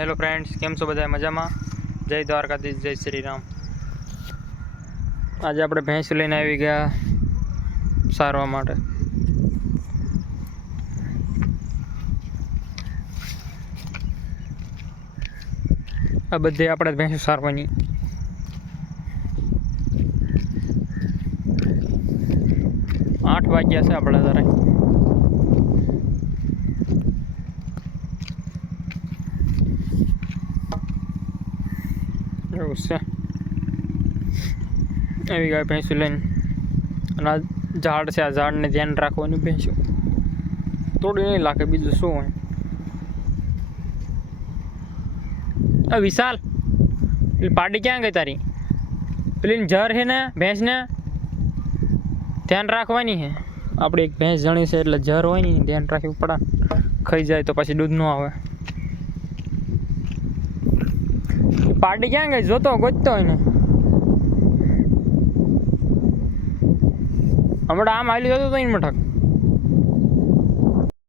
Hello friends, કેમ છો બધા મજામાં? જય દ્વારકાધીશ, જય શ્રી રામ. આજે આપણે ભેંસ લઈને આવી ગયા સારવા માટે. આ બધી આપણે ભેંસો સારવાની. આઠ વાગ્યા છે આપણે તારે. એવું છે. આવી ગયા ભેંસો લઈને. અને આ ઝાડ છે, આ ઝાડને ધ્યાન રાખવાની ભેંસો. તોડી નહીં લાગે, બીજું શું હોય. આ વિશાલ, પેલી પાડી ક્યાં ગઈ તારી? પેલી જર છે ને ભેંસને ધ્યાન રાખવાની છે. આપણે એક ભેંસ જણી છે એટલે જર હોય ને ધ્યાન રાખવું પડે. ખાઈ જાય તો પછી દૂધ ન આવે. પાડી ક્યાં ગઈ? જોતો ગોતતો હોય ને. હમણાં આમ હાલી જતો તો મઠક.